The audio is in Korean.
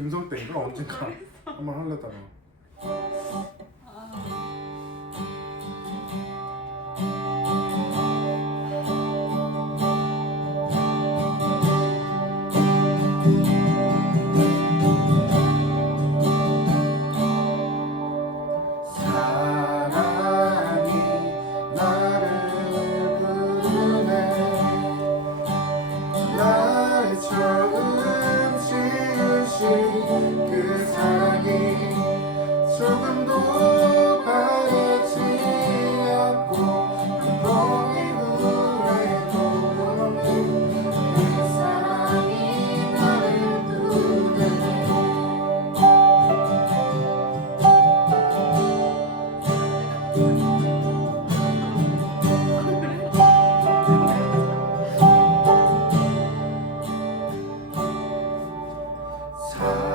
금성 때인가 언젠가. 어, 한번 하려다가. home.